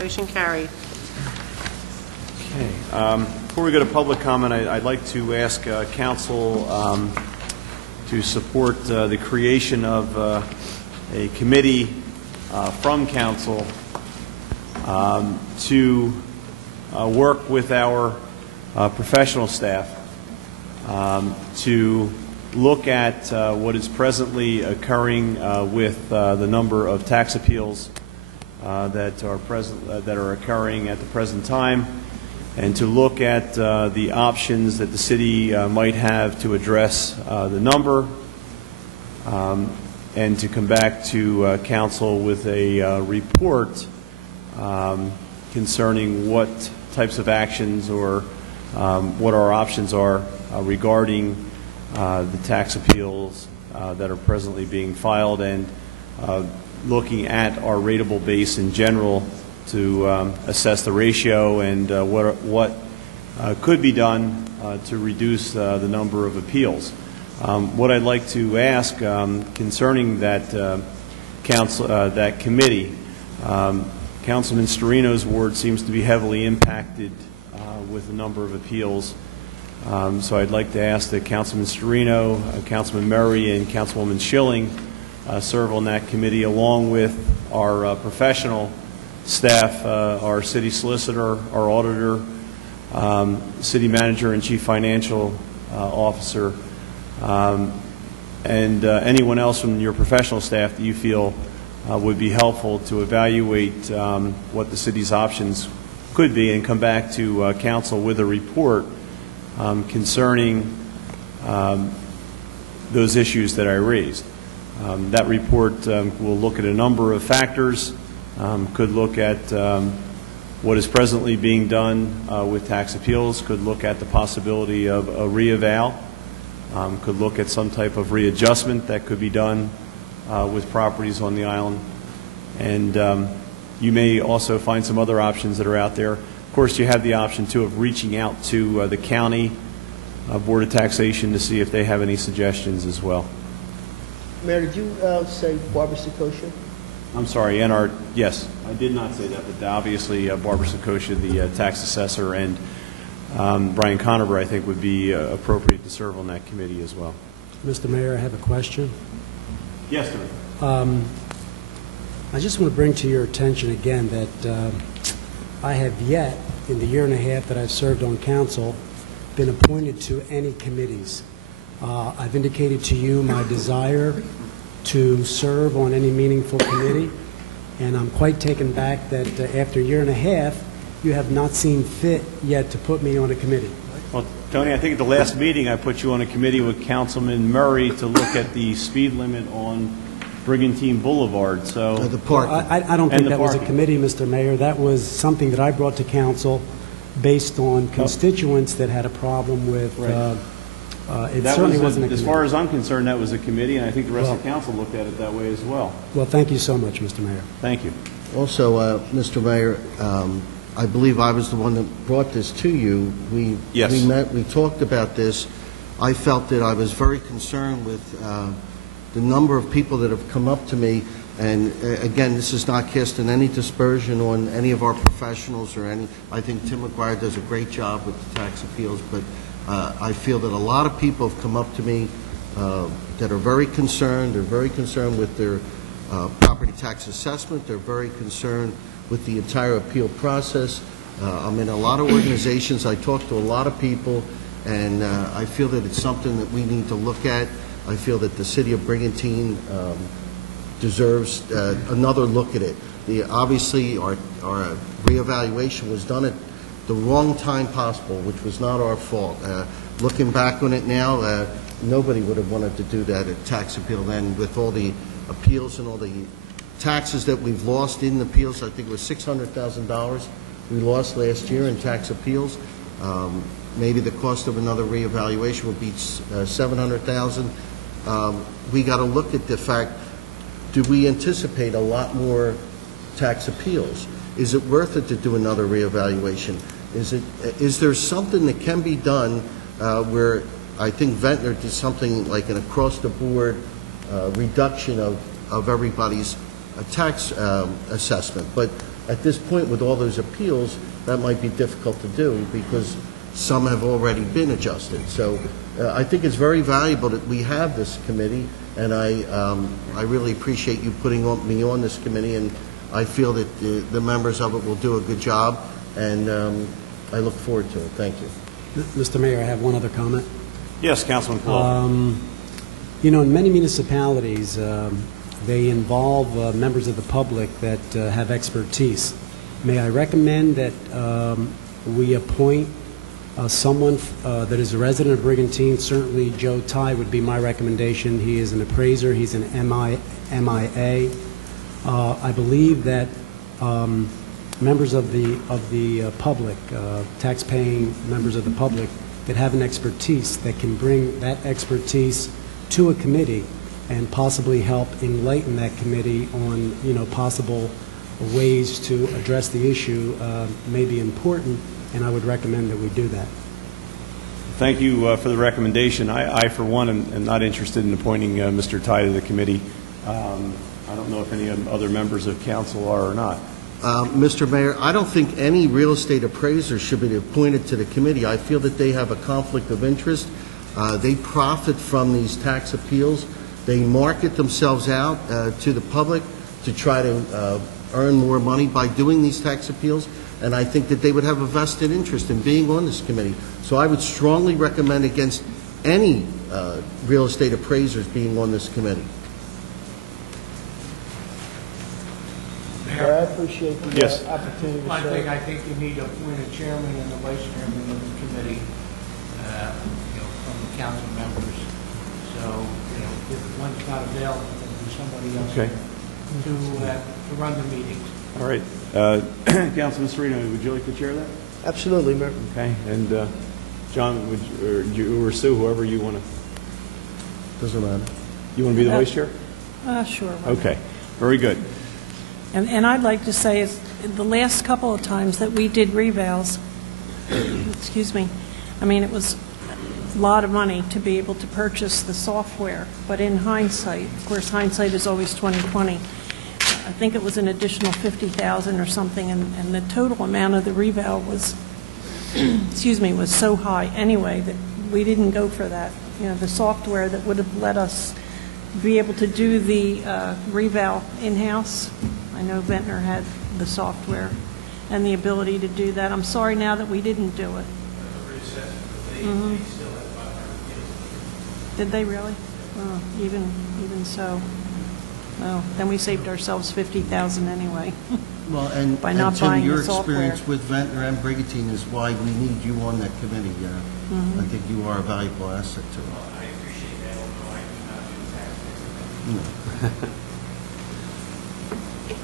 Motion carried. Okay. Before we go to public comment, I'd like to ask Council to support the creation of a committee from Council to work with our professional staff to look at what is presently occurring with the number of tax appeals that are occurring at the present time, and to look at the options that the city might have to address the number, and to come back to Council with a report concerning what types of actions or what our options are regarding the tax appeals that are presently being filed, and looking at our rateable base in general to assess the ratio and what could be done to reduce the number of appeals. What I'd like to ask concerning that that committee, Councilman Storino's ward seems to be heavily impacted with the number of appeals. So I'd like to ask that Councilman Storino, Councilman Murray, and Councilwoman Schilling serve on that committee, along with our professional staff, our city solicitor, our auditor, city manager and chief financial officer, and anyone else from your professional staff that you feel would be helpful to evaluate what the city's options could be, and come back to Council with a report concerning those issues that I raised. That report will look at a number of factors, could look at what is presently being done with tax appeals, could look at the possibility of a re-eval, could look at some type of readjustment that could be done with properties on the island, and you may also find some other options that are out there. Of course, you have the option, too, of reaching out to the county Board of Taxation to see if they have any suggestions as well. Mayor, did you say Barbara Sikosha? I'm sorry, yes, I did not say that, but obviously Barbara Sikosha, the tax assessor, and Brian Conover, I think, would be appropriate to serve on that committee as well. Mr. Mayor, I have a question. Yes, sir. I just want to bring to your attention again that I have yet, in the year and a half that I've served on council, been appointed to any committees. I've indicated to you my desire to serve on any meaningful committee, and I'm quite taken back that after a year and a half, you have not seen fit yet to put me on a committee. Well, Tony, I think at the last meeting I put you on a committee with Councilman Murray to look at the speed limit on Brigantine Boulevard. So The park. I don't think that was a committee, Mr. Mayor. That was something that I brought to council based on constituents that had a problem with. It certainly wasn't a committee. As far as I'm concerned, that was a committee, and I think the rest of the council looked at it that way as well. Well, thank you so much, Mr. Mayor. Thank you. Also, Mr. Mayor, I believe I was the one that brought this to you. Yes. We met, we talked about this. I felt that I was very concerned with the number of people that have come up to me, and again, this is not casting any dispersion on any of our professionals or any. I think Tim McGuire does a great job with the tax appeals, but I feel that a lot of people have come up to me that are very concerned. They're very concerned with their property tax assessment. They're very concerned with the entire appeal process. I'm in a lot of organizations. I talk to a lot of people, and I feel that it's something that we need to look at. I feel that the city of Brigantine deserves another look at it. Obviously, our reevaluation was done at the wrong time possible, which was not our fault. Looking back on it now, nobody would have wanted to do that at tax appeal then, with all the appeals and all the taxes that we've lost in appeals. I think it was $600,000 we lost last year in tax appeals. Maybe the cost of another reevaluation would be $700,000. We got to look at the fact, do we anticipate a lot more tax appeals? Is it worth it to do another reevaluation? Is there something that can be done where I think Guenther did something like an across-the-board reduction of everybody's tax assessment? But at this point, with all those appeals, that might be difficult to do because some have already been adjusted. So I think it's very valuable that we have this committee, and I really appreciate you putting me on this committee, and I feel that the members of it will do a good job, and I look forward to it. Thank you. Mr. Mayor, I have one other comment. Yes, Councilman Colon. You know, in many municipalities, they involve members of the public that have expertise. May I recommend that we appoint someone that is a resident of Brigantine? Certainly Joe Ty would be my recommendation. He is an appraiser. He's an MIA. I believe that members of the public, tax-paying members of the public that have an expertise that can bring that expertise to a committee and possibly help enlighten that committee on, you know, possible ways to address the issue may be important, and I would recommend that we do that. Thank you for the recommendation. I for one, am not interested in appointing Mr. Ty to the committee. I don't know if any other members of council are or not. Mr. Mayor, I don't think any real estate appraiser should be appointed to the committee. I feel that they have a conflict of interest. They profit from these tax appeals. They market themselves out to the public to try to earn more money by doing these tax appeals, and I think that they would have a vested interest in being on this committee. So I would strongly recommend against any real estate appraisers being on this committee. Mayor, I appreciate the Yes. opportunity to One serve. thing, I think you need to appoint a chairman and a vice chairman of the committee, from the council members. So, if one's not available, then there's somebody else Okay. to run the meetings. All right. Councilman Serino, would you like to chair that? Absolutely, Mayor. Okay. And John, or Sue, whoever you want to. Doesn't matter. You want to be the vice chair? Sure. Okay. Very good. And I'd like to say, is the last couple of times that we did revals, excuse me, I mean, it was a lot of money to be able to purchase the software. But in hindsight, of course, hindsight is always 20/20. I think it was an additional $50,000 or something, and the total amount of the reval was, excuse me, was so high anyway that we didn't go for that. You know, the software that would have let us be able to do the reval in-house. I know Guenther had the software and the ability to do that. I'm sorry now that we didn't do it. Mm-hmm. Did they really? Oh, even so. Well, then we saved ourselves $50,000 anyway. Well, and, By not Tim, buying your the software. experience with Guenther and Brigantine is why we need you on that committee. I think you are a valuable asset to it. I appreciate that, although I do not do tax.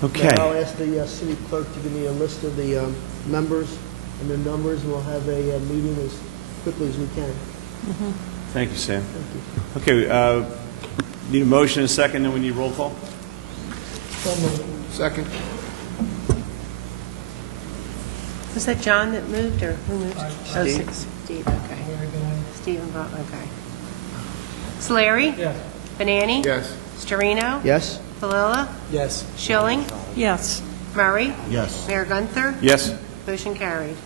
Okay. Mayor, I'll ask the city clerk to give me a list of the members and their numbers, and we'll have a meeting as quickly as we can. Thank you, Sam. Thank you. Okay. Need a motion and a second, then we need roll call. Second. Was that John that moved, or who moved? Steve. Steve, okay. Stephen Butler, okay. Solari? Yes. Benani? Yes. Storino? Yes? Palilla? Yes. Schilling? Yes. Murray? Yes. Mayor Guenther? Yes. Motion carried.